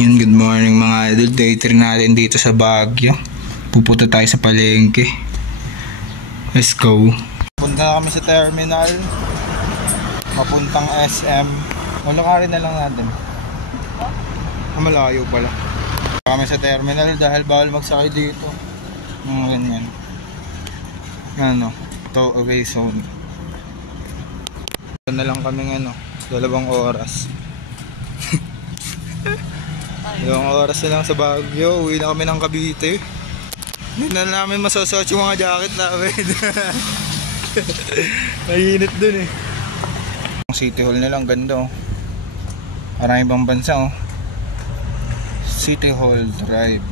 Yun, good morning mga idol. Day 3 natin dito sa Baguio. Pupunta tayo sa palengke. Let's go. Punta na kami sa terminal. Mapuntang SM. Malakarin na lang natin. Malayo pala. Kami sa terminal dahil bawal magsakay dito. Ganyan. Ano, tow away zone. Na lang kaming 2 oras. 2 oras na lang sa Baguio. Uwi na kami ng Cavite. Hindi na namin masasuot yung mga jacket namin. Mainit dun eh. City Hall na lang, ganda oh. Parang ibang bansa oh. City Hall Drive.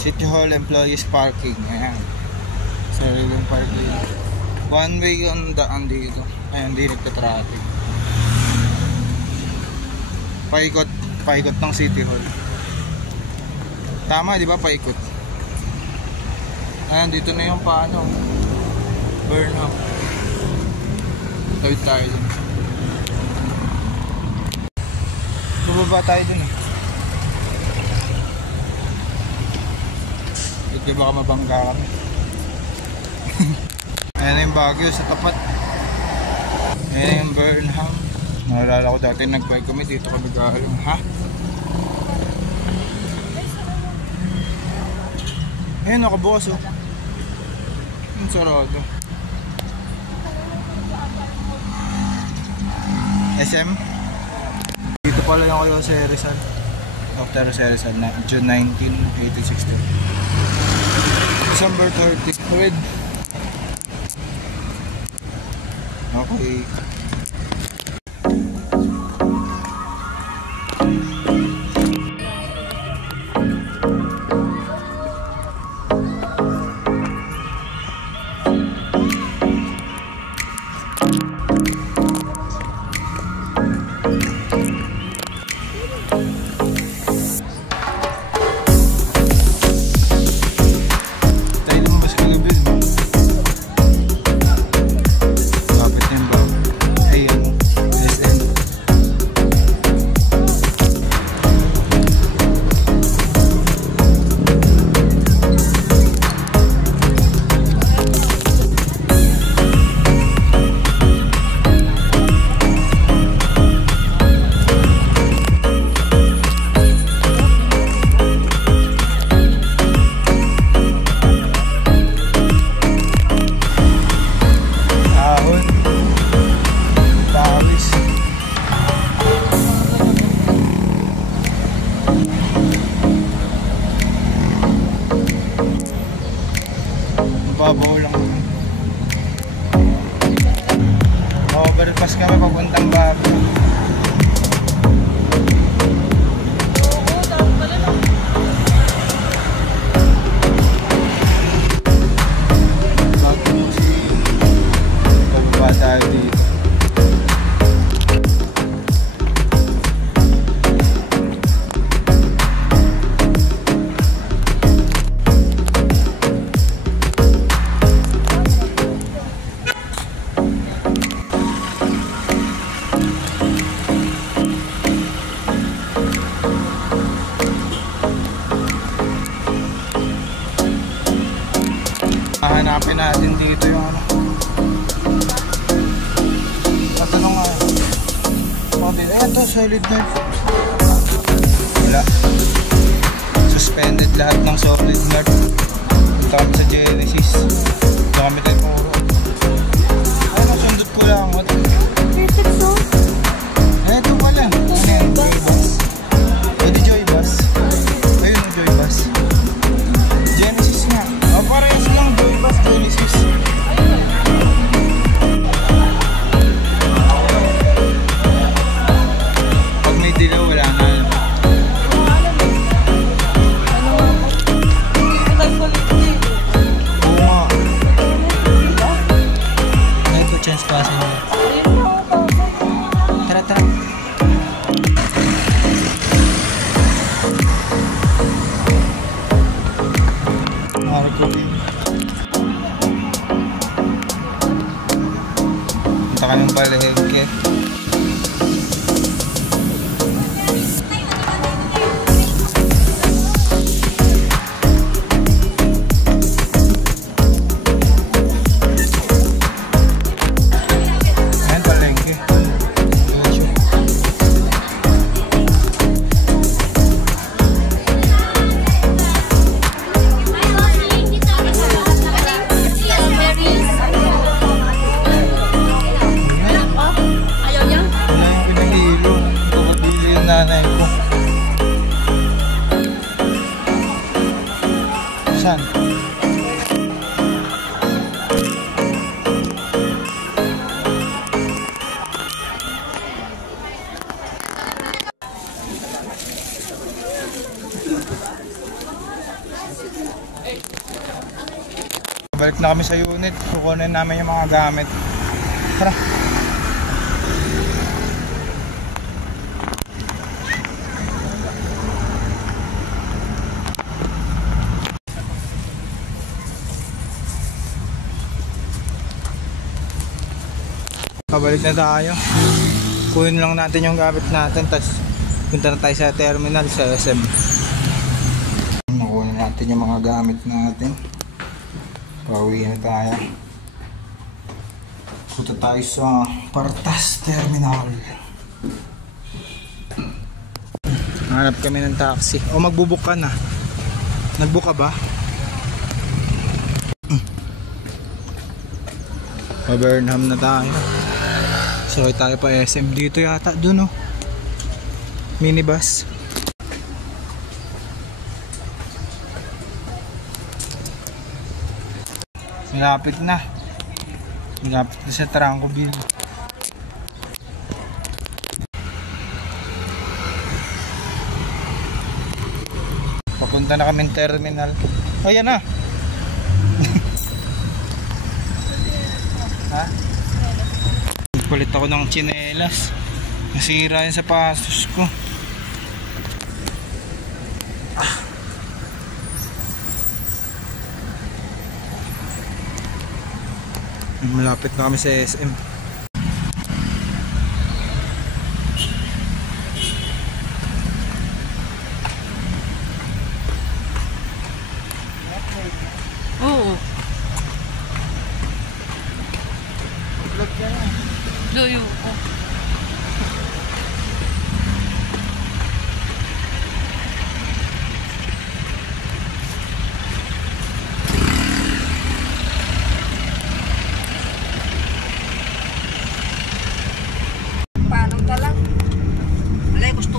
City Hall Employees Parking. Ayan. Sariling parking. One way ang daan dito. Ayan, hindi nagka-traffic. Paikot ng City Hall. Tama, di ba? Paikot. Ayan, dito na yung paano. Burnout. Tawid tayo dun. Bubaba tayo dun eh. Dito baka mabangga kami. Ayan na yung Baguio sa tapat. Ayan na yung Burnham. Naalala ko dati nag-bike kami dito kami galing. Ha? Ayan, nakabukas oh. Ang sarado. SM? Dito pala yung kayo sa Rizal. Dr. Rizal na June 19, 1860. December 30. Red. Okay. Babaw lang. Overpass kami papuntang Baguio. Bababa tayo dito. Hanapin natin dito yung Tatanong nga ayan to, solid nerf. Wala. Suspended lahat ng solid nerf. Ito kami sa Genesis. Ito kami tayo puro. Ano, sundot ko lang. Ito pala. Joy Bus. Pwede Joy Bus. Ayun yung Joy Bus. Genesis nga. Parehas lang Joy Bus, Genesis. Pag may dilaw, wala na. Oo nga. Ito, chance passing. Balik na kami sa unit. Kukunin namin yung mga gamit. Tara. Pabalik na tayo. Kunin lang natin yung gamit natin, tapos punta na tayo sa terminal sa SM. Nakuha natin yung mga gamit natin. Pauwi na tayo. Punta tayo sa Partas Terminal. Hanap kami ng taxi. O magbubuk ka na. Nagbook ka ba? Pa-Burnham na tayo. So tayo pa SM dito yata. Dun o. Minibus. Malapit na. Malapit na sa Trancoville. Papunta na kaming terminal. O yan na. Ha? Palit ako ng tsinelas. Nasira yung sapatos ko. Malapit na kami sa SM. Oo. Layo ko. Paano ka lang? Alay, gusto.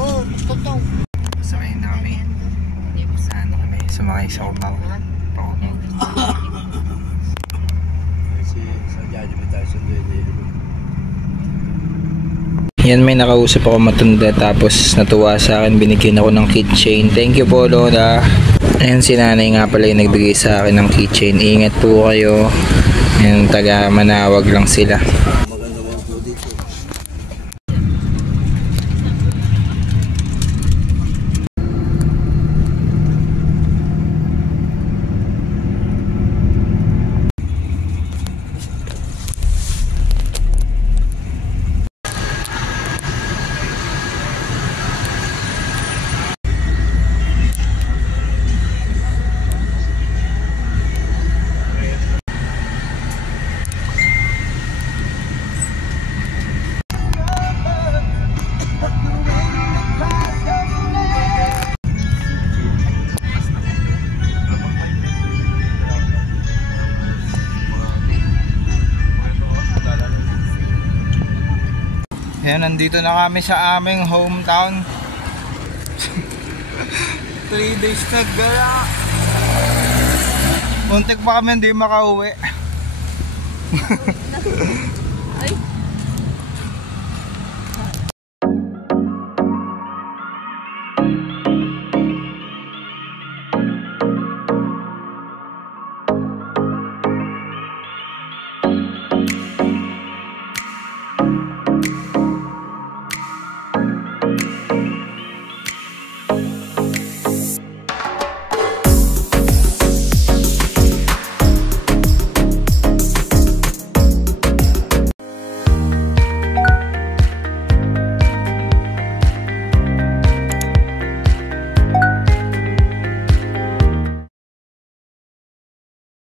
Oo, gusto to. Sakay na kami. Saan kami? Sumakay sa Umaw. Yan, may nakausap ako matanda tapos natuwa sa akin, binigyan ako ng keychain. Thank you po, Lola. Ayan, si nanay nga pala yung nagbigay sa akin ng keychain. Ingat po kayo. Ayan, taga Manawag lang sila. Ayan, nandito na kami sa aming hometown. 3 days na gala. Muntik pa kami hindi makauwi.